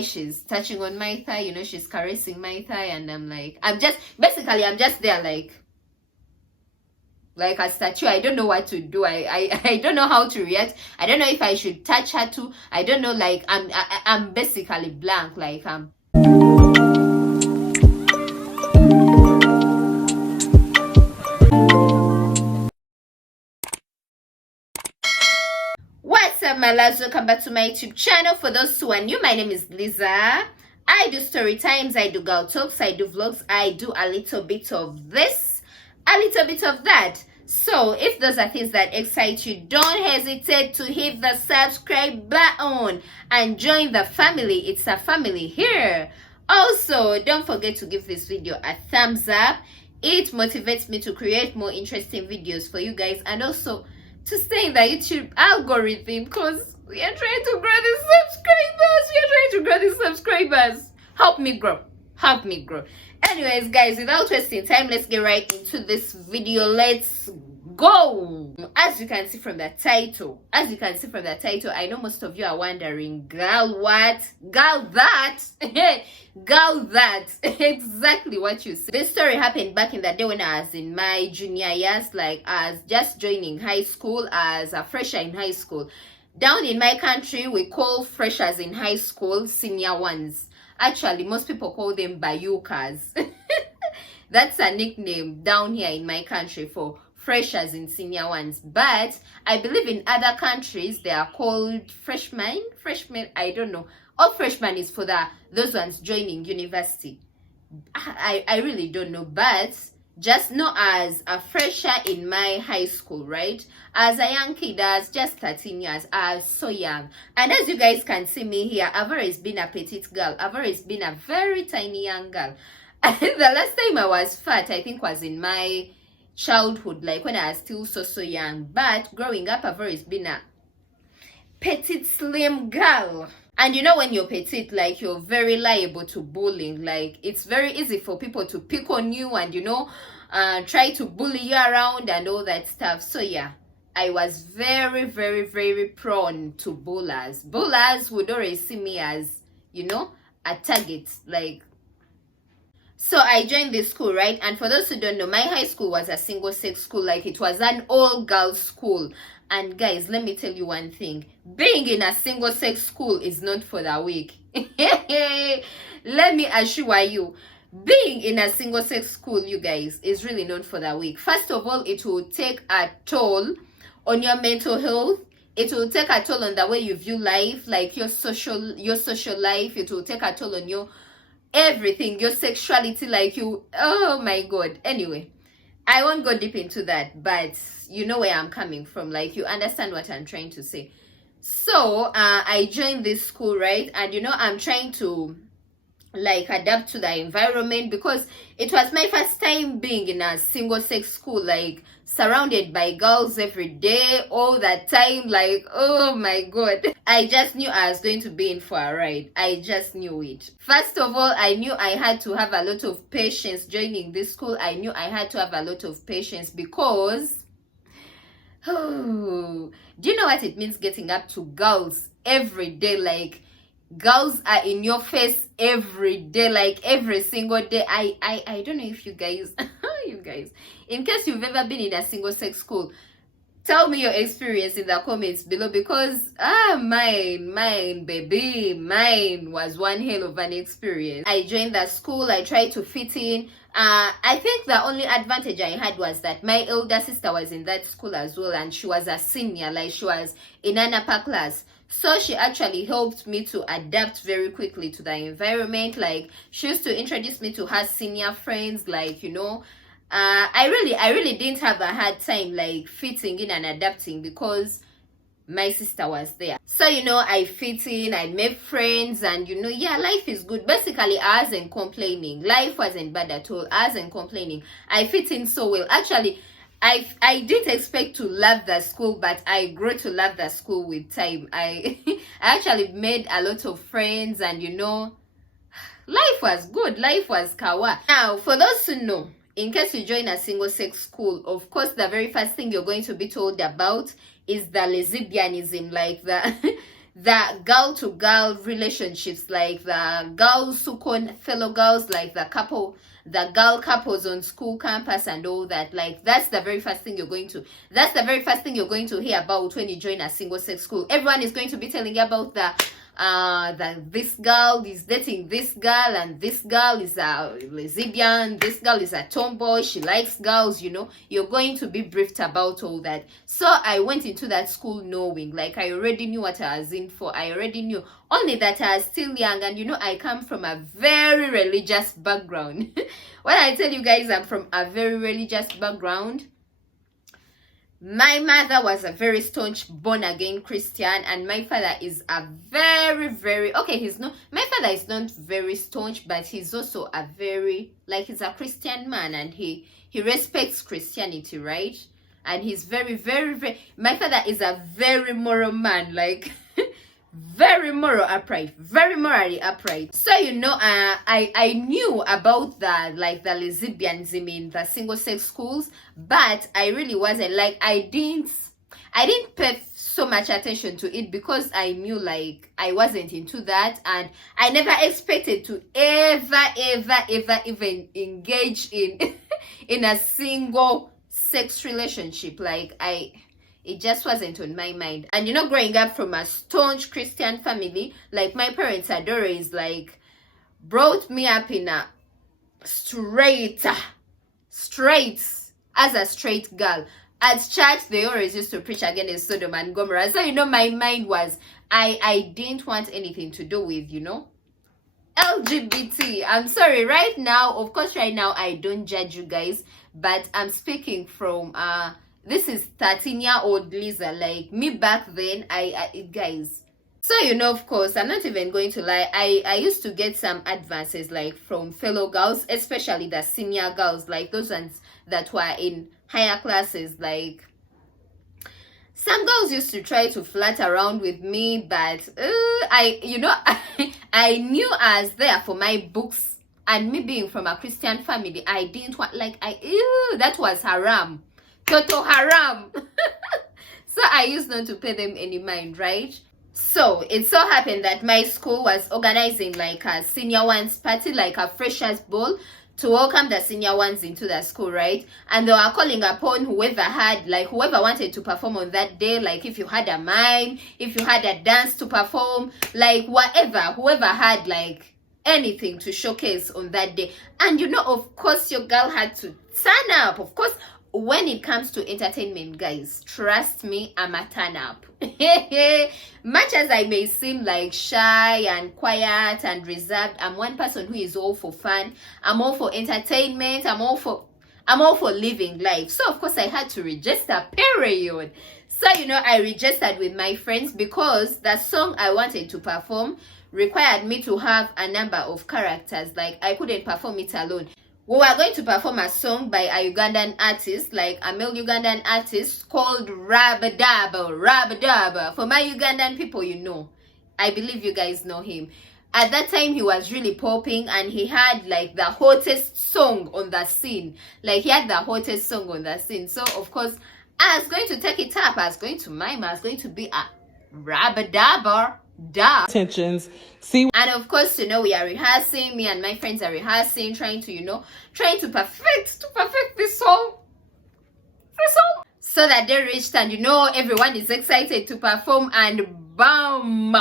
she's touching on my thigh, you know, she's caressing my thigh, and I'm like, I'm just there like a statue. I don't know what to do. I don't know how to react. I don't know if I should touch her too. I don't know, like I'm basically blank, like What's up, my loves? Welcome back to my YouTube channel. For those who are new, my name is Liza. I do story times, I do girl talks, I do vlogs, I do a little bit of this, a little bit of that. So if those are things that excite you, don't hesitate to hit the subscribe button and join the family. It's a family here. Also, don't forget to give this video a thumbs up. It motivates me to create more interesting videos for you guys, and also to stay in the YouTube algorithm, because we are trying to grow the subscribers. Help me grow. Anyways, guys, without wasting time, let's get right into this video. Let's go. As you can see from the title, I know most of you are wondering, girl what, girl that, girl that, exactly what you said. This story happened back in the day when I was in my junior years, like I was just joining high school as a fresher in high school. Down in my country, we call freshers in high school senior ones. Actually, most people call them bayukas. That's a nickname down here in my country for freshers in senior ones. But I believe in other countries they are called freshmen. I don't know. All freshmen is for those ones joining university. I really don't know, but just know as a fresher in my high school, right? As a young kid, as just 13 years, I was so young. And as you guys can see me here, I've always been a petite girl. I've always been a very tiny young girl. The last time I was fat, I think, was in my childhood, like when I was still so young. But growing up, I've always been a petite, slim girl. And you know, when you're petite, like, you're very liable to bullying. Like, it's very easy for people to pick on you and, you know, try to bully you around and all that stuff. So yeah, I was very prone to bullies. Bullies would always see me as, you know, a target. Like, so I joined this school, right? And for those who don't know, my high school was a single-sex school. Like, it was an all-girls school. And guys, let me tell you one thing. Being in a single-sex school is not for the weak. Let me assure you. Being in a single-sex school, you guys, is really not for the weak. First of all, it will take a toll on your mental health. It will take a toll on the way you view life, like your social life. It will take a toll on your everything, your sexuality, like you, oh my god. Anyway, I won't go deep into that, but you know where I'm coming from, like, you understand what I'm trying to say. So I joined this school, right? And you know, I'm trying to like adapt to the environment, because it was my first time being in a single-sex school, like surrounded by girls every day, all that time. Like, oh my god, I just knew I was going to be in for a ride. I just knew it. First of all, I knew I had to have a lot of patience joining this school. I knew I had to have a lot of patience, because do you know what it means getting up to girls every day? Like, girls are in your face every day, like every single day. I don't know if you guys you guys, in case you've ever been in a single-sex school, tell me your experience in the comments below, because mine baby, mine was one hell of an experience. I joined the school, I tried to fit in. I think the only advantage I had was that my elder sister was in that school as well, and she was a senior, like she was in an upper class. So she actually helped me to adapt very quickly to the environment. Like, she used to introduce me to her senior friends, like, you know, I really didn't have a hard time like fitting in and adapting, because my sister was there. So, you know, I fit in, I made friends, and you know, yeah, life is good. Basically, I wasn't complaining. Life wasn't bad at all. I wasn't complaining. I fit in so well. Actually, I didn't expect to love the school, but I grew to love the school with time. I actually made a lot of friends, and you know, life was good. Life was kawa. Now, for those who know, in case you join a single-sex school, of course, the very first thing you're going to be told about is the lesbianism, like the the girl to girl relationships, like the girls who con fellow girls, like the girl couples on school campus and all that. Like that's the very first thing you're going to hear about when you join a single sex school. Everyone is going to be telling you about that this girl is dating this girl, and this girl is a lesbian, this girl is a tomboy, she likes girls, you know. You're going to be briefed about all that. So I went into that school knowing, like, I already knew what I was in for. I already knew, only that I was still young, and you know, I come from a very religious background. When I tell you guys I'm from a very religious background, my mother was a very staunch born-again Christian, and my father is a very okay, my father is not very staunch, but he's also a very, like, he's a Christian man, and he respects Christianity, right? And he's very my father is a very moral man, like very morally upright. So you know, I knew about the lesbianism in the single sex schools, but I really wasn't, like, I didn't pay so much attention to it, because I knew, like, I wasn't into that, and I never expected to ever even engage in in a single sex relationship. Like, it just wasn't on my mind. And you know, growing up from a staunch Christian family, like, my parents had always, like, brought me up in a straight as a straight girl. At church, they always used to preach against Sodom and Gomorrah. So you know, my mind was, I didn't want anything to do with, you know, LGBT. I'm sorry, right now, of course, right now I don't judge you guys, but I'm speaking from this is 13-year-old Lisa. Like, me back then, I guys. So you know, of course, I'm not even going to lie, I used to get some advances, like, from fellow girls, especially the senior girls, like those ones that were in higher classes. Like, some girls used to try to flirt around with me, but I knew I was there for my books, and me being from a Christian family, I didn't want, like, that was haram, total haram. So I used not to pay them any mind, right? So it so happened that my school was organizing, like, a senior ones party, like a freshers ball, to welcome the senior ones into the school, right? And they were calling upon whoever wanted to perform on that day, like, if you had a mime, if you had a dance to perform, like, whoever had, like, anything to showcase on that day. And you know, of course, your girl had to turn up. Of course, when it comes to entertainment, guys, trust me, I'm a turn up. Much as I may seem, like, shy and quiet and reserved, I'm one person who is all for fun. I'm all for entertainment. I'm all for living life. So of course I had to register, period. So you know, I registered with my friends, because the song I wanted to perform required me to have a number of characters. Like, I couldn't perform it alone. We were going to perform a song by a Ugandan artist, like a male Ugandan artist called Rabadaba. For my Ugandan people, you know, I believe you guys know him. At that time, he was really popping, and he had, like, the hottest song on the scene. Like, he had the hottest song on the scene. So of course, I was going to take it up. I was going to mime. I was going to be a Rabadaba. Tensions. See, and of course, you know, we are rehearsing, me and my friends are rehearsing, trying to perfect this song, so that they reached, and you know, everyone is excited to perform, and bam,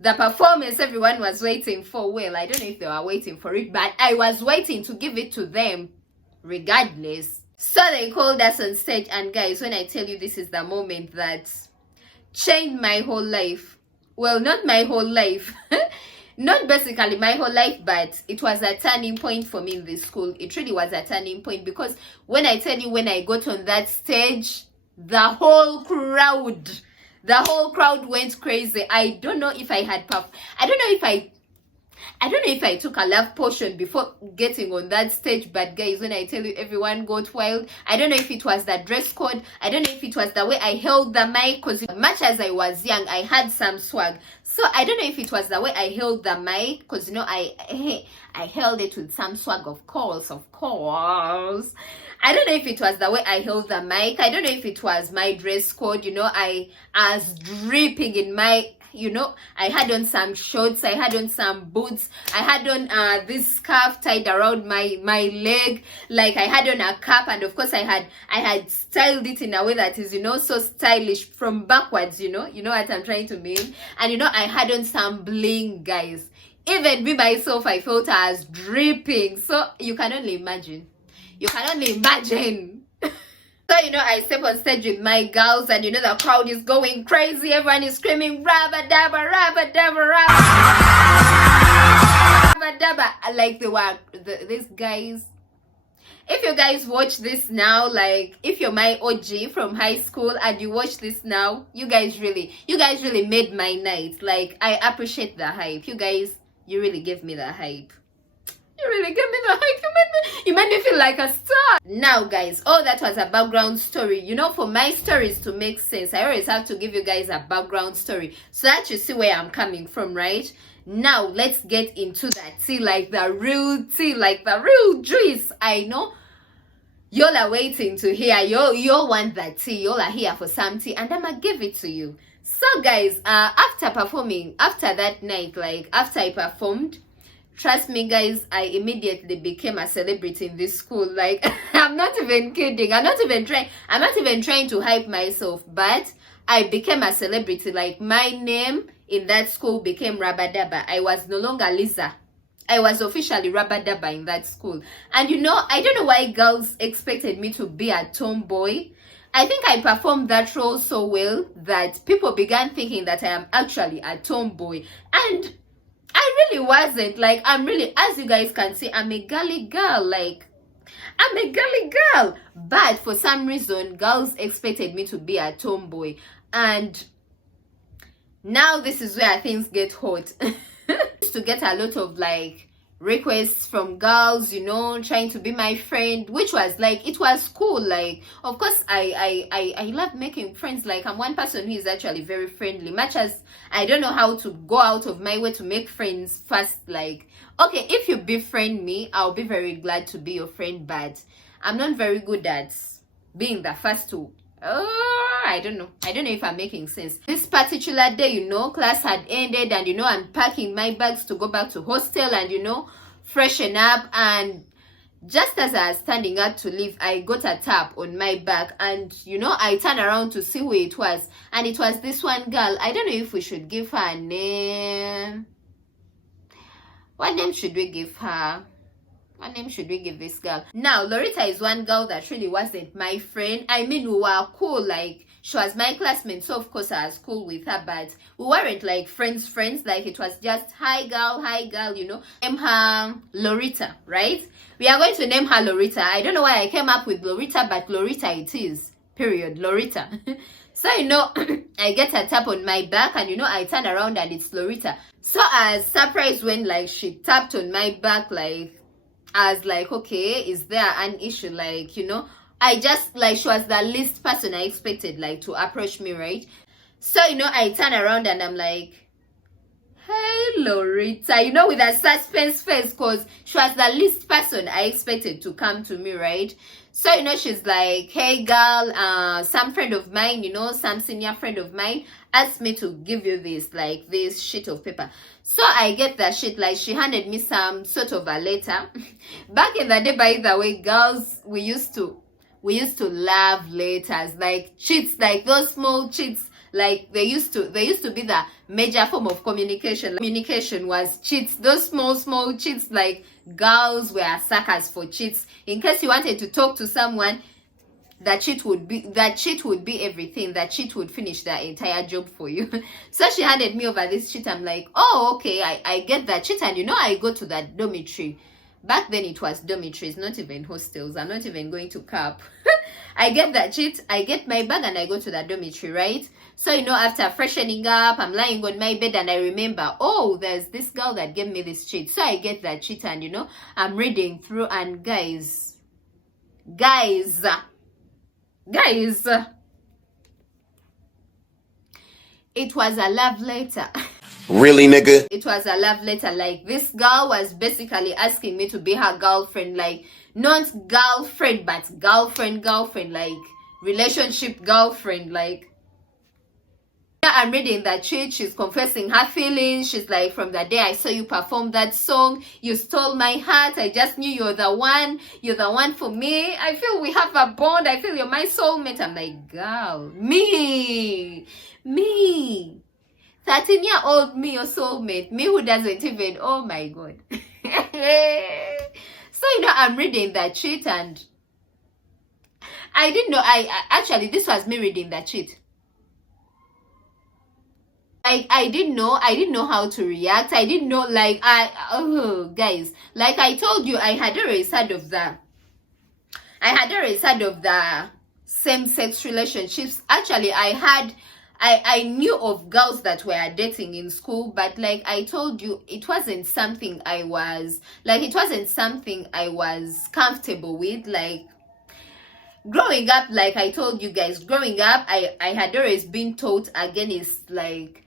the performance everyone was waiting for. Well, I don't know if they were waiting for it, but I was waiting to give it to them regardless. So they called us on stage, and guys, when I tell you, this is the moment that changed my whole life. Well, not my whole life. Not basically my whole life, but it was a turning point for me in this school. It really was a turning point, because when I tell you, when I got on that stage, the whole crowd went crazy. I don't know if I took a love potion before getting on that stage, but guys, when I tell you, everyone got wild. I don't know if it was the dress code. I don't know if it was the way I held the mic, because much as I was young, I had some swag. So I don't know if it was the way I held the mic, because you know, I held it with some swag, of course. I don't know if it was the way I held the mic. I don't know if it was my dress code. You know, I was dripping in my you know, I had on some shorts, I had on some boots, I had on this scarf tied around my leg, like I had on a cap, and of course I had styled it in a way that is, you know, so stylish from backwards, you know what I'm trying to mean. And you know, I had on some bling, guys. Even me myself, I felt I was dripping. So you can only imagine. So, you know, I step on stage with my girls, and you know, the crowd is going crazy. Everyone is screaming, rabba dabba, rabba dabba, rabba dabba. Like these guys. If you guys watch this now, like if you're my OG from high school and you watch this now, you guys really made my night. Like, I appreciate the hype. You really gave me the hype. You made me feel like a star. Now, guys, all that was a background story. You know, for my stories to make sense, I always have to give you guys a background story so that you see where I'm coming from, right? Now, let's get into that tea, like the real tea, like the real juice. I know y'all are waiting to hear. Y'all want that tea. Y'all are here for some tea, and I'm gonna give it to you. So, guys, after that night, like after I performed, trust me, guys, I immediately became a celebrity in this school. Like, I'm not even kidding. I'm not even trying to hype myself, but I became a celebrity. Like, my name in that school became Rabadaba. I was no longer Lisa. I was officially Rabadaba in that school. And you know, I don't know why girls expected me to be a tomboy. I think I performed that role so well that people began thinking that I am actually a tomboy. And I really wasn't. Like, I'm really, as you guys can see, I'm a girly girl. Like, I'm a girly girl. But for some reason, girls expected me to be a tomboy. And now this is where things get hot. Used to get a lot of like requests from girls, you know, trying to be my friend, which was like, it was cool. Like, of course, I love making friends. Like, I'm one person who is actually very friendly, much as I don't know how to go out of my way to make friends fast. Like, okay, if you befriend me, I'll be very glad to be your friend, but I'm not very good at being the first to I don't know if I'm making sense. This particular day, you know, class had ended, and you know, I'm packing my bags to go back to hostel and, you know, freshen up. And just as I was standing up to leave, I got a tap on my back, and you know, I turned around to see who it was, and it was this one girl. I don't know if we should give her a name. What name should we give her? What name should we give this girl? Now, Loretta is one girl that really wasn't my friend. I mean, we were cool. Like, she was my classmate, so of course I was cool with her, but we weren't like friends. Like, it was just hi girl, you know. Name her Loretta, right? We are going to name her Loretta. I don't know why I came up with Loretta, but Loretta it is. Period. Loretta. So, you know, I get a tap on my back, and you know, I turn around and it's Loretta. So I was surprised when like she tapped on my back. Like, I was like, okay, is there an issue? Like, you know, I just, like, she was the least person I expected, like, to approach me, right? So, you know, I turn around and I'm like, hey, Loretta, you know, with a suspense face, because she was the least person I expected to come to me, right? So, you know, she's like, hey, girl, some friend of mine, you know, some senior friend of mine asked me to give you this, like, this sheet of paper. So I get that shit. Like, she handed me some sort of a letter. Back in the day, by the way, girls, we used to love letters, like cheats, like those small cheats. Like, they used to be the major form of communication. Communication was cheats, those small cheats. Like, girls were suckers for cheats. In case you wanted to talk to someone, that cheat would be everything. That cheat would finish the entire job for you. So she handed me over this cheat. I'm like, oh, okay, I get that cheat. And you know, I go to that dormitory. Back then it was dormitories, not even hostels. I'm not even going to cap. I get that cheat, I get my bag, and I go to that dormitory, right? So, you know, after freshening up, I'm lying on my bed, and I remember, oh, there's this girl that gave me this cheat. So I get that cheat, and you know, I'm reading through, and guys, it was a love letter. Really, nigga? It was a love letter. Like, this girl was basically asking me to be her girlfriend. Like, not girlfriend, but girlfriend, like relationship girlfriend. Like, I'm reading that she's confessing her feelings. She's like, from the day I saw you perform that song, you stole my heart. I just knew you're the one. You're the one for me. I feel we have a bond. I feel you're my soulmate. I'm like, girl, me, 13-year-old me, your soulmate, me who doesn't even, oh my god. So, I'm reading that shit, and I didn't know, I actually, this was me reading that shit. I didn't know how to react. I didn't know, like, guys, like I told you, I had always heard of the same-sex relationships. Actually, I knew of girls that were dating in school, but like I told you, it wasn't something I was comfortable with. Like, growing up, like I told you guys, I had always been taught against like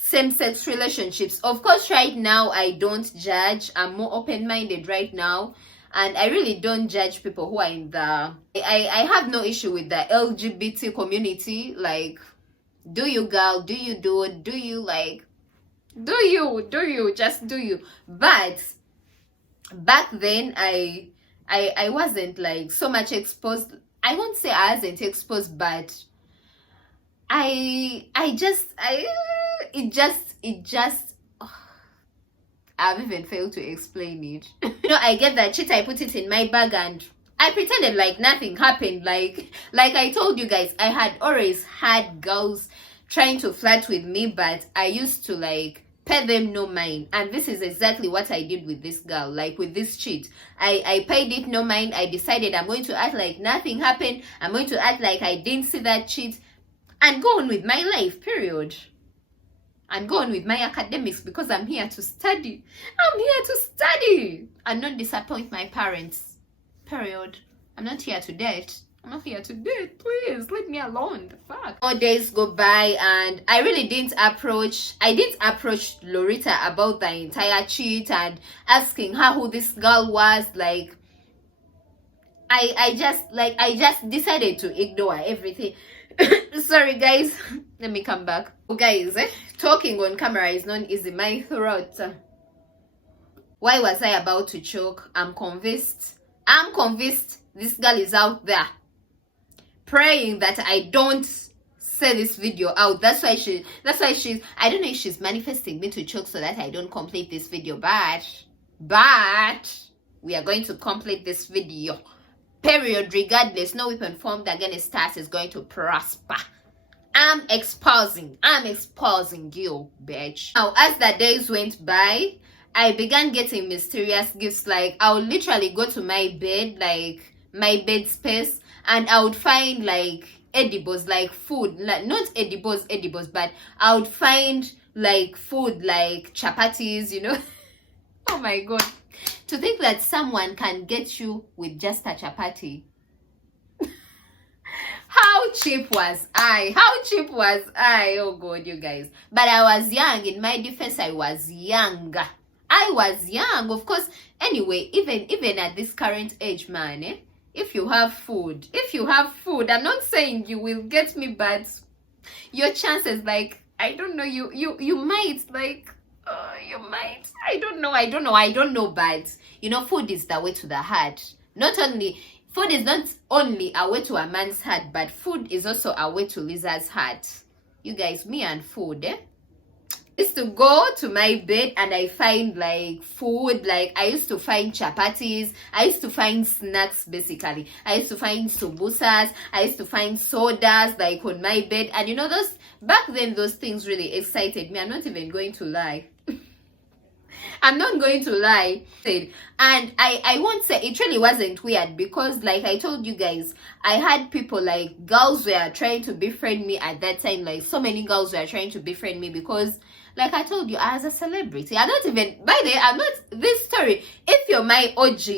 same-sex relationships. Of course, right now I don't judge. I'm more open-minded right now, and I really don't judge people who are in the I have no issue with the LGBT community. Like, do you, girl, do you, dude, do you, like, do you just do you. But back then I wasn't like so much exposed. I won't say I wasn't exposed, but it just I've even failed to explain it. I get that shit, I put it in my bag, and I pretended like nothing happened. Like I told you guys, I had always had girls trying to flirt with me, but I used to like pay them no mind. And this is exactly what I did with this girl, like with this cheat. I paid it no mind. I decided I'm going to act like nothing happened. I'm going to act like I didn't see that cheat and go on with my life, period. And go on with my academics, because I'm here to study. I'm here to study and not disappoint my parents, period. I'm not here to date. I'm not here to date. Please leave me alone. The fuck. 4 days go by, and I really didn't approach Loretta about the entire cheat and asking her who this girl was. Like, I just decided to ignore everything. Sorry guys, let me come back. Guys, talking on camera is not easy. My throat. Why was I about to choke? I'm convinced this girl is out there praying that I don't say this video out. That's why she's, I don't know if she's manifesting me to choke so that I don't complete this video, but we are going to complete this video, period. Regardless, no weapon formed against us is going to prosper. I'm exposing you, bitch. Now, as the days went by, I began getting mysterious gifts. Like, I would literally go to my bed, like my bed space, and I would find like edibles, like food, like not edibles, but I would find like food, like chapatis, Oh my god, to think that someone can get you with just a chapati. How cheap was I? Oh god, you guys. But I was young. In my defense, I was young, of course. Anyway, even at this current age, man, if you have food, I'm not saying you will get me, but your chances, like, I don't know, you might, like, you might, I don't know, but food is the way to the heart. Food is not only a way to a man's heart, but food is also a way to Lisa's heart. You guys, me and food, I used to go to my bed and I find like food. Like, I used to find chapatis, I used to find snacks, basically. I used to find subusas, I used to find sodas, like, on my bed. And those, back then, those things really excited me. I'm not even going to lie. I'm not going to lie. And I won't say it really wasn't weird, because like I told you guys, I had people, like, girls were trying to befriend me at that time. Like, so many girls were trying to befriend me because, like I told you, I was a celebrity. I'm not even, by the way, I'm not, this story, if you're my OG,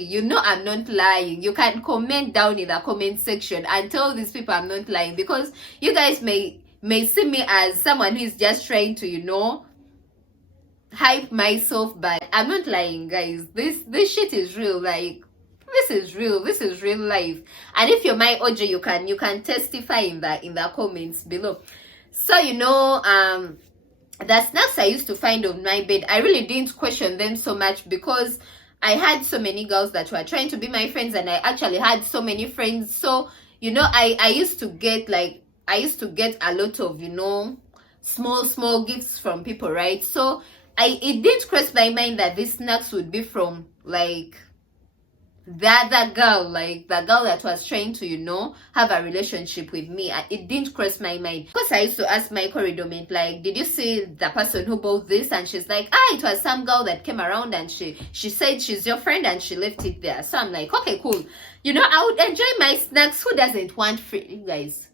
I'm not lying. You can comment down in the comment section and tell these people I'm not lying, because you guys may see me as someone who is just trying to, hype myself, but I'm not lying, guys. This shit is real. Like, this is real life. And if you're my OG, you can testify in the comments below. So the snacks I used to find on my bed, I really didn't question them so much because I had so many girls that were trying to be my friends, and I actually had so many friends. So I used to get a lot of small gifts from people, right? So it didn't cross my mind that these snacks would be from like the other girl, like the girl that was trying to have a relationship with me. It didn't cross my mind because I used to ask my corridor mate, like, did you see the person who bought this? And she's like, it was some girl that came around and she said she's your friend and she left it there. So I'm like, okay, cool. I would enjoy my snacks. Who doesn't want free, you guys?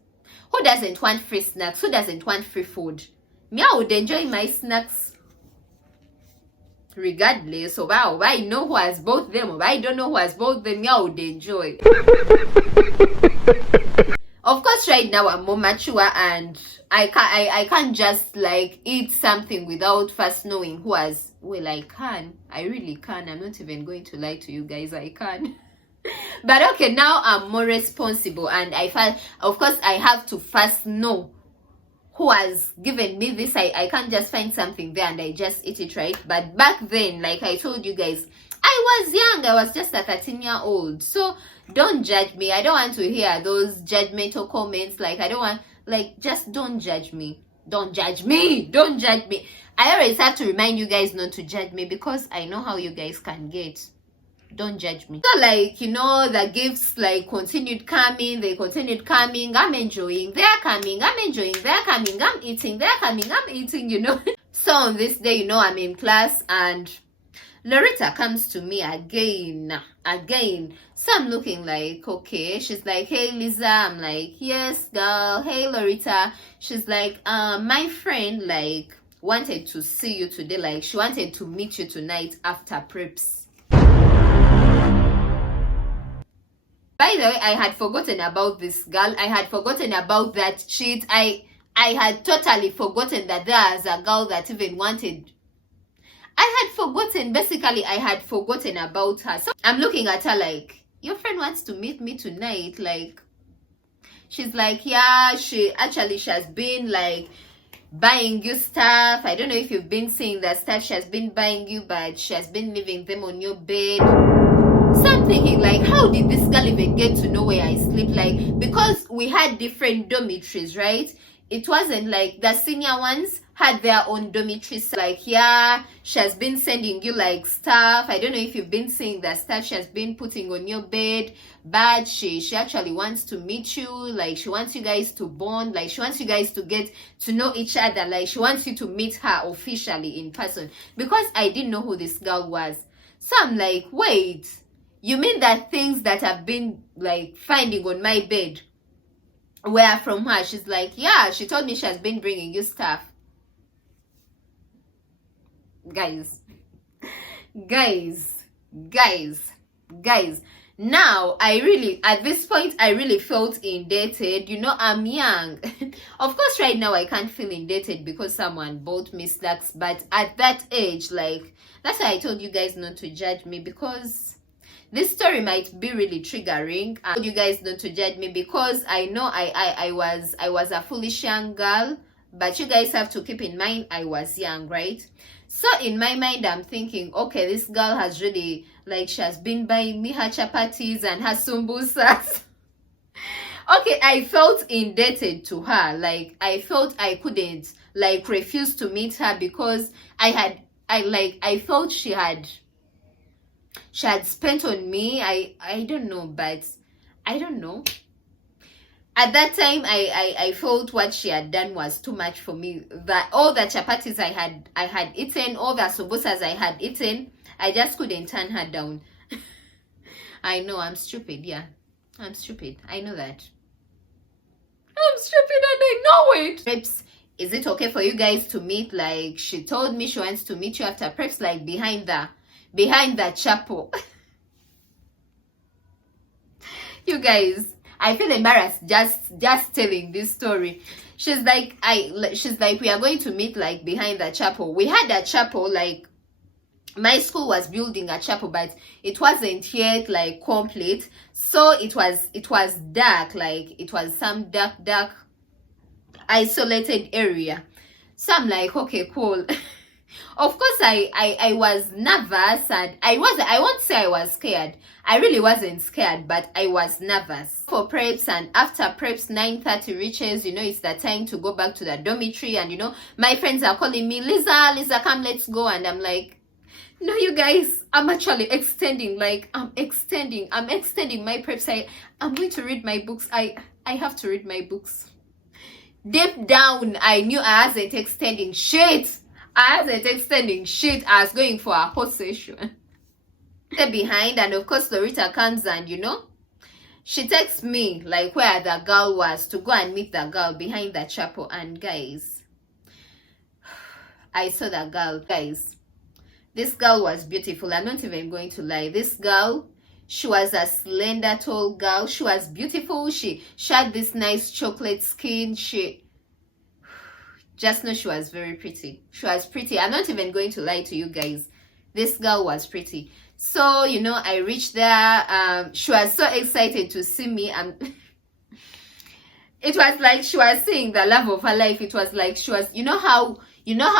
Who doesn't want free snacks? Who doesn't want free food? Me, I would enjoy my snacks regardless of how I know who has bought them, or I don't know who has bought them. I would enjoy. Of course, right now I'm more mature and I can't just like eat something without first knowing who has. Well, I really can. I'm not even going to lie to you guys. I can. But okay, now I'm more responsible, and of course I have to first know who has given me this. I can't just find something there and I just eat it, right? But back then, like I told you guys, I was young. I was just a 13-year-old. So don't judge me. I don't want to hear those judgmental comments. Like, I don't want, like, just don't judge me. Don't judge me. Don't judge me. I always have to remind you guys not to judge me because I know how you guys can get. Don't judge me. So like the gifts like continued coming. They continued coming. I'm enjoying, they're coming. I'm enjoying, they're coming. I'm eating, they're coming. I'm eating. So on this day, I'm in class and Loretta comes to me again. So I'm looking like, okay. She's like, hey Lisa. I'm like, yes girl. Hey Loretta. She's like, my friend like wanted to see you today. Like, she wanted to meet you tonight after preps. By the way, I had forgotten about this girl. I had forgotten about that cheat. I had totally forgotten that there was a girl that even wanted. I had forgotten. Basically, I had forgotten about her. So I'm looking at her like, your friend wants to meet me tonight. Like, she's like, yeah, she has been like buying you stuff. I don't know if you've been seeing that stuff she has been buying you, but she has been leaving them on your bed. So I'm thinking like, how did this girl even get to know where I sleep? Like, because we had different dormitories, right? It wasn't like the senior ones had their own dormitories. Like, yeah, she has been sending you like stuff. I don't know if you've been seeing that stuff she has been putting on your bed, but she actually wants to meet you. Like, she wants you guys to bond. Like, she wants you guys to get to know each other. Like, she wants you to meet her officially in person. Because I didn't know who this girl was. So I'm like, wait, you mean that things that I've been like finding on my bed were from her? She's like, yeah, she told me she has been bringing you stuff. Guys, now at this point I really felt indebted. I'm young. Of course right now I can't feel indebted because someone bought me snacks, but at that age, like, that's why I told you guys not to judge me, because this story might be really triggering. I told you guys not to judge me because I know I was a foolish young girl, but you guys have to keep in mind I was young, right? So in my mind I'm thinking, okay, this girl has really, like, she has been buying me her chapatis and her sumbusas. Okay, I felt indebted to her. Like, I felt I couldn't like refuse to meet her because I felt she had spent on me. I don't know, but I don't know. At that time, I felt what she had done was too much for me. That all the chapatis I had eaten, all the sobosas I had eaten, I just couldn't turn her down. I know I'm stupid. Yeah, I'm stupid. I know that. I'm stupid and I know it. Preps, is it okay for you guys to meet? Like, she told me she wants to meet you after preps, like behind the chapel. You guys, I feel embarrassed just telling this story. She's like, we are going to meet like behind the chapel. We had a chapel, like my school was building a chapel, but it wasn't yet like complete. So it was dark, like it was some dark isolated area. So I'm like, okay, cool. Of course, I was nervous, and I won't say I was scared. I really wasn't scared, but I was nervous for preps. And after preps 9:30 reaches, it's the time to go back to the dormitory. And my friends are calling me, Lisa, come, let's go. And I'm like, no, you guys, I'm actually extending. Like, I'm extending my preps. I'm going to read my books. I have to read my books. Deep down, I knew I wasn't extending shit. I was going for a hot session. Behind, and of course Loretta comes, and she texts me like where the girl was, to go and meet the girl behind the chapel. And guys, I saw the girl. Guys, this girl was beautiful. I'm not even going to lie. This girl, she was a slender, tall girl. She was beautiful. She had this nice chocolate skin. She just know she was very pretty. She was pretty. I'm not even going to lie to you guys. This girl was pretty. So, I reached there. She was so excited to see me. It was like she was seeing the love of her life. It was like she was, how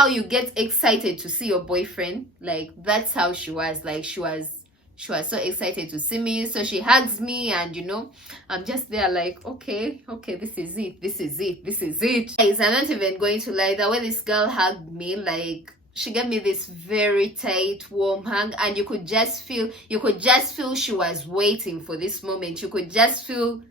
you get excited to see your boyfriend? Like, that's how she was. Like, she was so excited to see me. So she hugs me, and I'm just there like, okay, this is it. Guys, I'm not even going to lie. The way this girl hugged me, like, she gave me this very tight, warm hug, and you could just feel she was waiting for this moment. You could just feel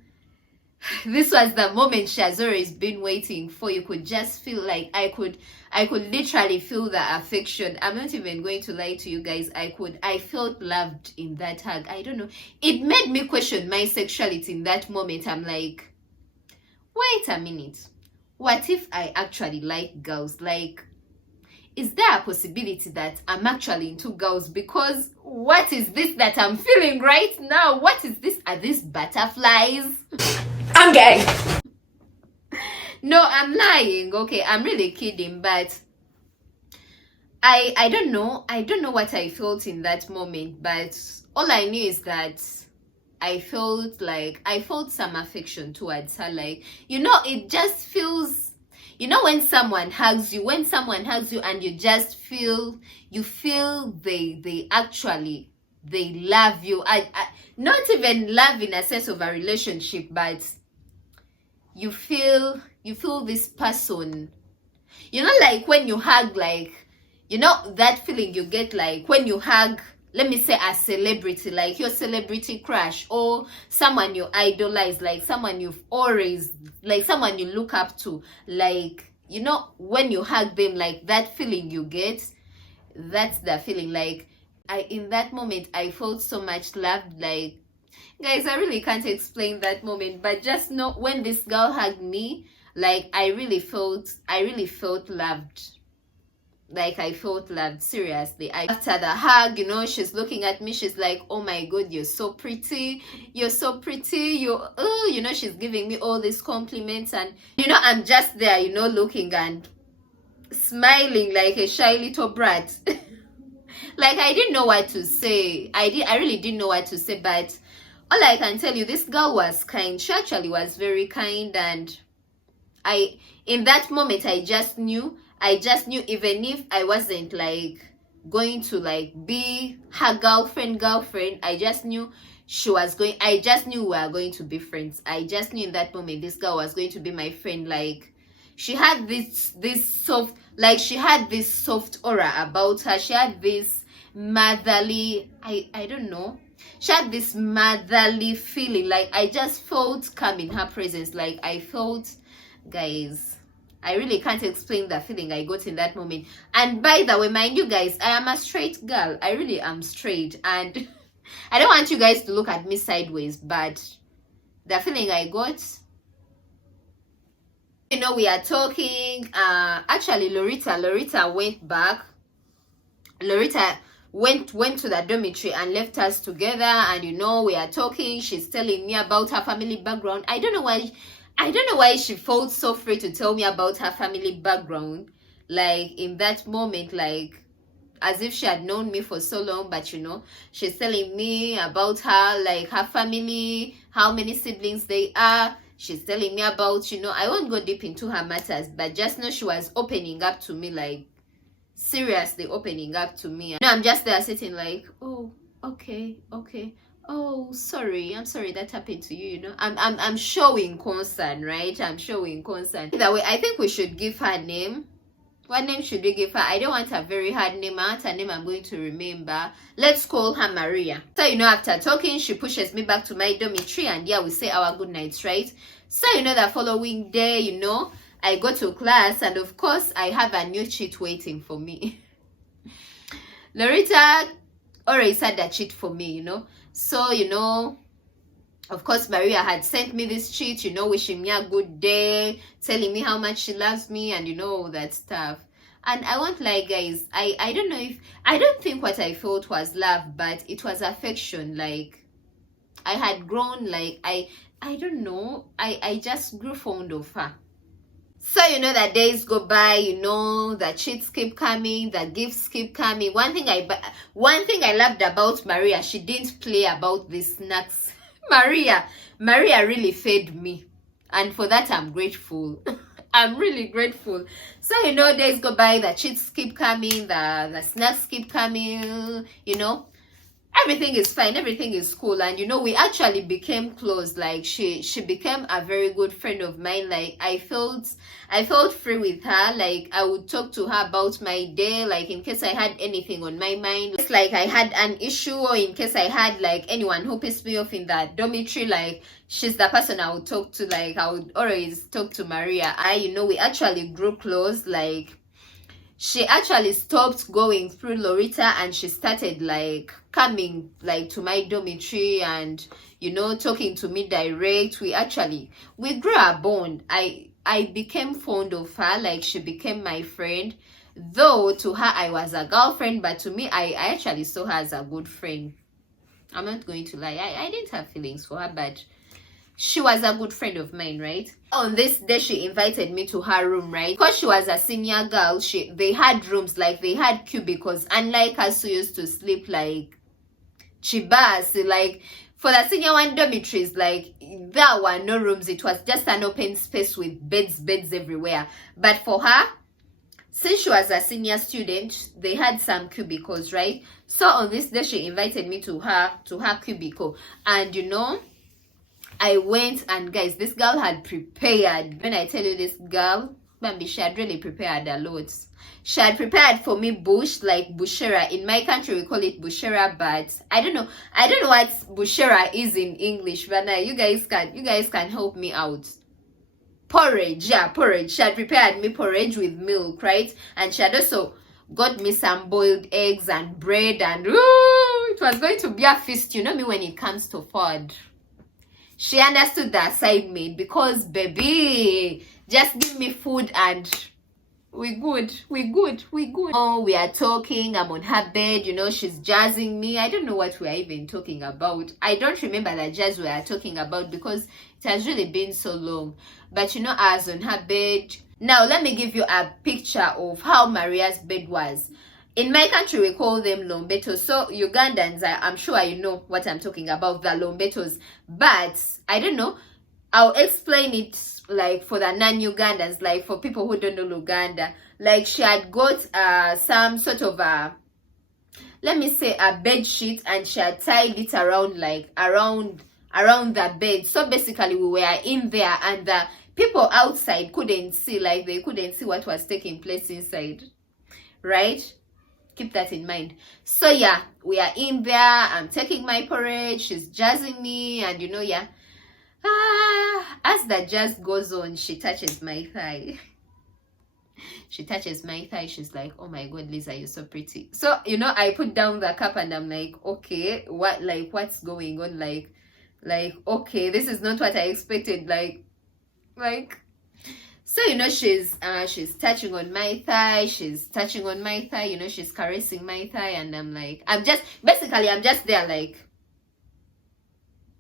this was the moment she has always been waiting for. You could just feel like I could literally feel the affection. I'm not even going to lie to you guys. I felt loved in that hug. I don't know. It made me question my sexuality in that moment. I'm like, wait a minute. What if I actually like girls? Like, is there a possibility that I'm actually into girls? Because what is this that I'm feeling right now? What is this? Are these butterflies? I'm gay. No, I'm lying. Okay, I'm really kidding, but I don't know. I don't know what I felt in that moment, but all I knew is that I felt some affection towards her. Like, it just feels, when someone hugs you, and you just feel they actually love you. I not even love in a sense of a relationship, but you feel this person, like when you hug, like, that feeling you get like when you hug, let me say, a celebrity, like your celebrity crush, or someone you idolize, like someone you've always, like someone you look up to, like, when you hug them, like that feeling you get, that's the feeling. Like, in that moment I felt so much loved. Like, guys, I really can't explain that moment, but just know when this girl hugged me, like, I really felt loved. Like, I felt loved, seriously. After the hug, she's looking at me, she's like, oh my god, you're so pretty, she's giving me all these compliments, and I'm just there, looking and smiling like a shy little brat. Like, I didn't know what to say. I really didn't know what to say, but all I can tell you, this girl was kind. She actually was very kind, and in that moment, I just knew, even if I wasn't like going to like be her girlfriend, I just knew we were going to be friends. I just knew in that moment this girl was going to be my friend. Like, she had this soft aura about her. She had this motherly, I don't know, she had this motherly feeling. Like, I just felt calm in her presence. Like, I felt, guys, I really can't explain the feeling I got in that moment. And by the way, mind you guys, I am a straight girl. I really am straight, and I don't want you guys to look at me sideways, but the feeling I got, we are talking. Actually, Loretta went back. Loretta went to the dormitory and left us together, and we are talking. She's telling me about her family background. I don't know why she felt so free to tell me about her family background, like in that moment, like as if she had known me for so long. But she's telling me about her, like her family, how many siblings they are, she's telling me about, I won't go deep into her matters, but just know she was opening up to me, like seriously opening up to me. I'm just there sitting like, oh, okay. Oh, sorry, I'm sorry that happened to you. I'm showing concern, right? I'm showing concern. Either way, I think we should give her a name. What name should we give her? I don't want a very hard name. I want a name I'm going to remember. Let's call her Maria. So, after talking, she pushes me back to my dormitory, and yeah, we say our good nights, right? So, the following day, I go to class, and of course, I have a new cheat waiting for me. Loretta already said that cheat for me, So, of course, Maria had sent me this cheat, wishing me a good day, telling me how much she loves me, and all that stuff. And I won't lie, guys, I don't know if, I don't think what I felt was love, but it was affection. Like, I had grown, like, I don't know, I just grew fond of her. So, the days go by, the cheats keep coming, the gifts keep coming. One thing I loved about Maria, she didn't play about the snacks. Maria really fed me, and for that I'm grateful. I'm really grateful. So, days go by, the cheats keep coming, the snacks keep coming, everything is fine, everything is cool. And we actually became close. Like, she became a very good friend of mine. Like, I felt free with her. Like, I would talk to her about my day, like in case I had anything on my mind, it's like I had an issue, or in case I had like anyone who pissed me off in that dormitory. Like, she's the person I would talk to. Like, I would always talk to Maria. We actually grew close. Like, she actually stopped going through Loretta, and she started like coming like to my dormitory and talking to me direct. We grew a bond. I became fond of her. Like, she became my friend, though to her I was a girlfriend, but to me I actually saw her as a good friend. I'm not going to lie, I didn't have feelings for her, but she was a good friend of mine, right? On this day, she invited me to her room, right? Because she was a senior girl, they had rooms, like they had cubicles, unlike us who used to sleep like chibas. Like, for the senior one dormitories, like, there were no rooms. It was just an open space with beds everywhere. But for her, since she was a senior student, they had some cubicles, right? So on this day, she invited me to her cubicle, and I went, and guys, this girl had prepared. When I tell you this girl, Bambi, she had really prepared a lot. She had prepared for me bush, like bushera. In my country, we call it bushera, but I don't know what bushera is in English. But you guys can help me out. Porridge, yeah, porridge. She had prepared me porridge with milk, right? And she had also got me some boiled eggs and bread, and it was going to be a feast. You know me when it comes to food. She understood the assignment, because baby, just give me food and we good. Oh, we are talking, I'm on her bed, she's jazzing me. I don't know what we are even talking about. I don't remember the jazz we are talking about, because it has really been so long. But I was on her bed. Now let me give you a picture of how Maria's bed was. In my country, we call them lombetos. So Ugandans, I'm sure you know what I'm talking about, the lombetos. But I don't know. I'll explain it like for the non-Ugandans, like for people who don't know Uganda. Like, she had got some sort of let me say a bed sheet, and she had tied it around, like around the bed. So basically, we were in there, and the people outside couldn't see, like they couldn't see what was taking place inside, right? Keep that in mind. So yeah, we are in there. I'm taking my porridge. She's jazzing me, and yeah. As the jazz goes on, she touches my thigh. She's like, oh my god, Lisa, you're so pretty. So I put down the cup, and I'm like, okay, what's going on? Like okay, this is not what I expected. Like so she's touching on my thigh, she's caressing my thigh, and I'm just there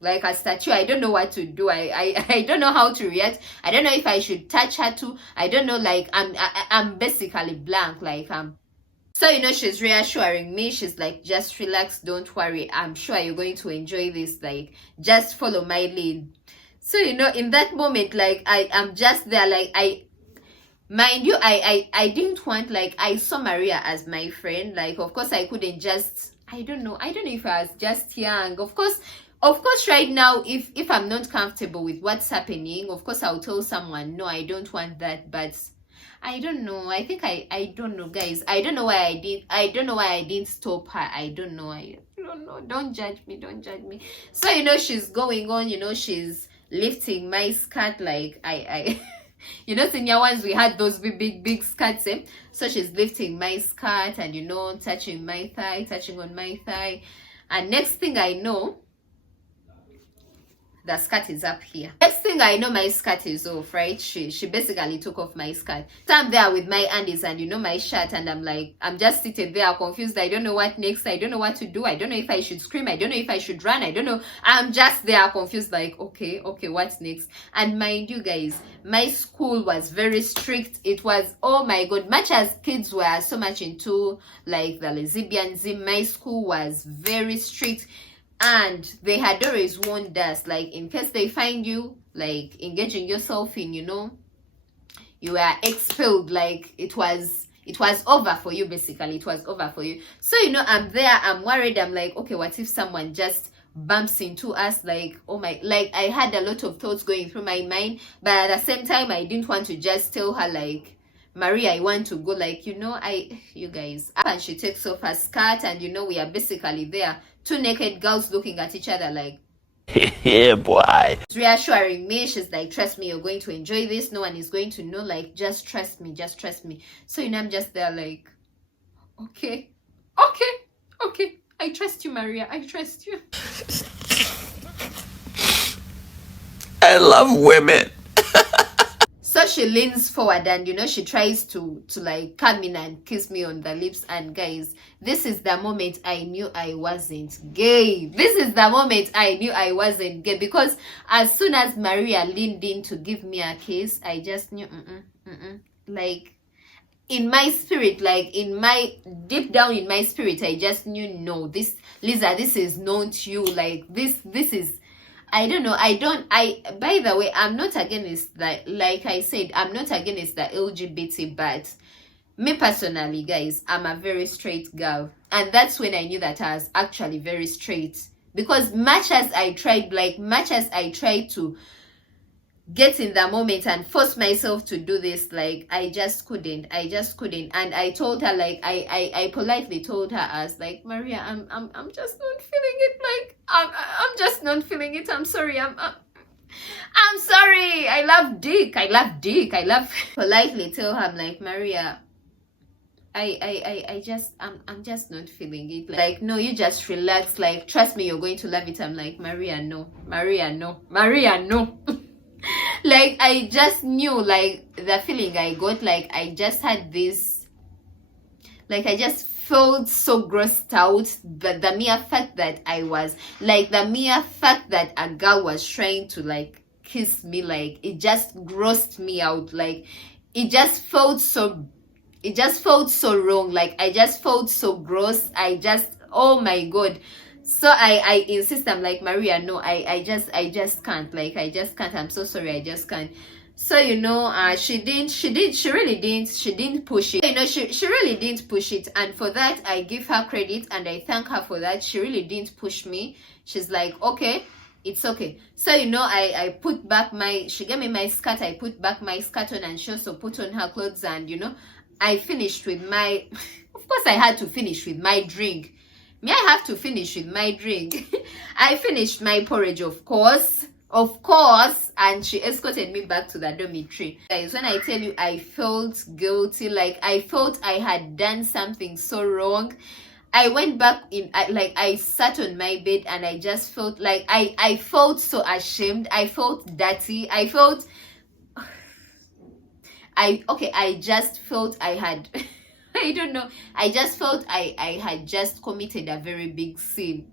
like a statue. I don't know what to do. I don't know how to react. I don't know if I should touch her too. I don't know. Like, I'm basically blank. Like, so she's reassuring me. She's like, just relax, don't worry, I'm sure you're going to enjoy this. Like, just follow my lead. So in that moment, like I am just there, like mind you, I didn't want, like, I saw Maria as my friend. Like, of course I couldn't just, I don't know if I was just young. Of course right now, if I'm not comfortable with what's happening, of course I'll tell someone, no, I don't want that. But I don't know, I think I don't know, guys. I don't know why I didn't stop her. I don't know. Don't judge me, so she's going on, she's lifting my skirt, like I senior ones, we had those big skirts, eh? So she's lifting my skirt and touching on my thigh, and next thing I know, the skirt is up here. Next thing I know, my skirt is off, right? She basically took off my skirt. So I'm there with my undies and my shirt, and I'm just sitting there confused. I don't know what next. I don't know what to do. I don't know if I should scream. I don't know if I should run. I don't know. I'm just there confused, like, okay, what's next? And mind you, guys, my school was very strict. It was, oh my god, much as kids were so much into like the lesbianism, my school was very strict. And they had always warned us, like, in case they find you like engaging yourself in, you were expelled. Like, it was over for you, basically. It was over for you. So I'm there, I'm worried. I'm like, okay, what if someone just bumps into us? Like, oh my, like, I had a lot of thoughts going through my mind, but at the same time I didn't want to just tell her, like, Maria, I want to go, like, you guys. And she takes off her skirt, and we are basically there, two naked girls looking at each other, like, yeah, boy. she's reassuring me. She's like, trust me, you're going to enjoy this, no one is going to know, like, just trust me. So I'm just there, like, okay, I trust you, Maria, I trust you. I love women. So she leans forward and she tries to like come in and kiss me on the lips. And guys, this is the moment I knew I wasn't gay. Because as soon as Maria leaned in to give me a kiss, I just knew, like, in my spirit, like, deep down in my spirit, I just knew, no, Lisa, this is not you. Like, this is, I don't know. By the way, I'm not against that. Like I said, I'm not against the LGBT, but me personally, guys, I'm a very straight girl. And that's when I knew that I was actually very straight. Because much as I tried to get in the moment and force myself to do this, like, I just couldn't. And I told her, like, I politely told her, as like, Maria, I'm just not feeling it. Like, I'm just not feeling it. I'm sorry. I'm sorry. I love dick. Politely tell her, I'm like, Maria, I'm just not feeling it. Like, no, you just relax. Like, trust me, you're going to love it. I'm like, Maria, no. Like, I just knew, like, the feeling I got, like, I just had this, like, I just felt so grossed out. But the mere fact that a girl was trying to, like, kiss me, like, it just grossed me out. Like, it just felt so wrong. Like, I just felt so gross. Oh my god. So I insist. I'm like, Maria, no, I just can't. Like, I just can't. I'm so sorry, I just can't. So she really didn't push it. She really didn't push it, and for that I give her credit and I thank her for that. She really didn't push me. She's like, okay, it's okay. So I put back she gave me my skirt. I put back my skirt on, and she also put on her clothes, and I finished with my of course I had to finish with my drink. I have to finish with my drink. I finished my porridge, of course, and she escorted me back to the dormitory. Guys, when I tell you I felt guilty, like, I felt I had done something so wrong, I went back I sat on my bed and I just felt like I felt so ashamed. I felt dirty. I just felt I had I don't know. I just felt I had just committed a very big sin.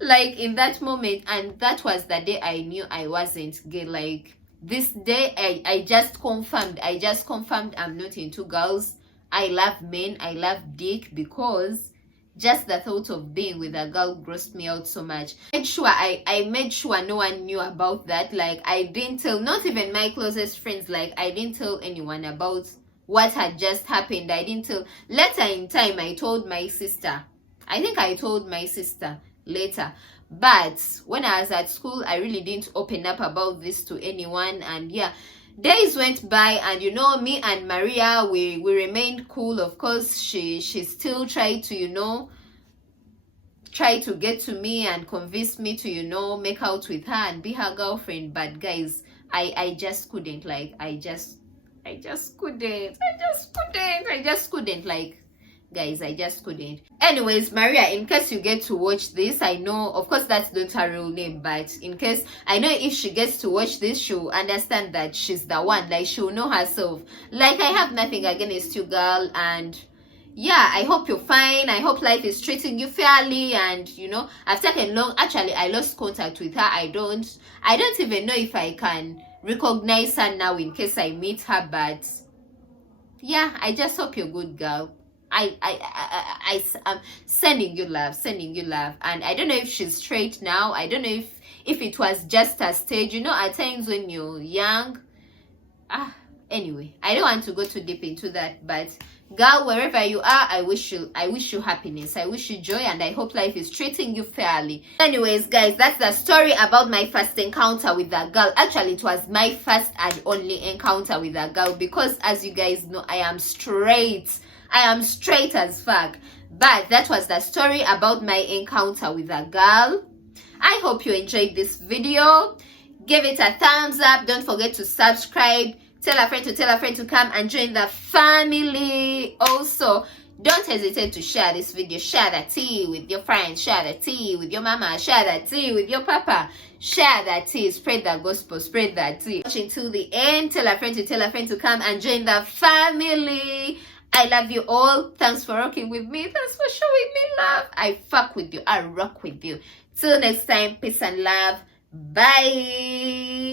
Like, in that moment, and that was the day I knew I wasn't gay. Like, this day I just confirmed I'm not into girls. I love men. I love dick, because Just the thought of being with a girl grossed me out so much. I made sure no one knew about that. Like, I didn't tell, not even my closest friends, like, I didn't tell anyone about what had just happened. I didn't tell. Later in time, I told my sister. I think I told my sister later. But when I was at school, I really didn't open up about this to anyone. And yeah, days went by, and you know, me and Maria, we remained cool. Of course, she still tried to, you know, try to get to me and convince me to, you know, make out with her and be her girlfriend. But guys, I just couldn't. Like, I just couldn't. Like, guys, I just couldn't. Anyways, Maria, in case you get to watch this, I know, of course, that's not her real name, but in case, I know if she gets to watch this, she'll understand that she's the one. Like, she'll know herself. Like, I have nothing against you, girl, and yeah, I hope you're fine. I hope life is treating you fairly. And you know, I've taken long, actually I lost contact with her. I don't even know if I can recognize her now in case I meet her. But yeah, I just hope you're good, girl. I'm sending you love, and I don't know if she's straight now. I don't know if it was just a stage, you know, at times when you're young. Anyway, I don't want to go too deep into that, but girl, wherever you are, I wish you happiness, I wish you joy, and I hope life is treating you fairly. Anyways, guys, that's the story about my first encounter with that girl. Actually, it was my first and only encounter with that girl, because as you guys know, I am straight as fuck. But that was the story about my encounter with a girl. I hope you enjoyed this video. Give it a thumbs up. Don't forget to subscribe. Tell a friend to come and join the family. Also, don't hesitate to share this video. Share the tea with your friends. Share the tea with your mama. Share the tea with your papa. Share that tea. Spread the gospel. Spread that tea. Watch until the end. Tell a friend to come and join the family. I love you all. Thanks for rocking with me. Thanks for showing me love. I fuck with you. I rock with you. Till next time. Peace and love. Bye.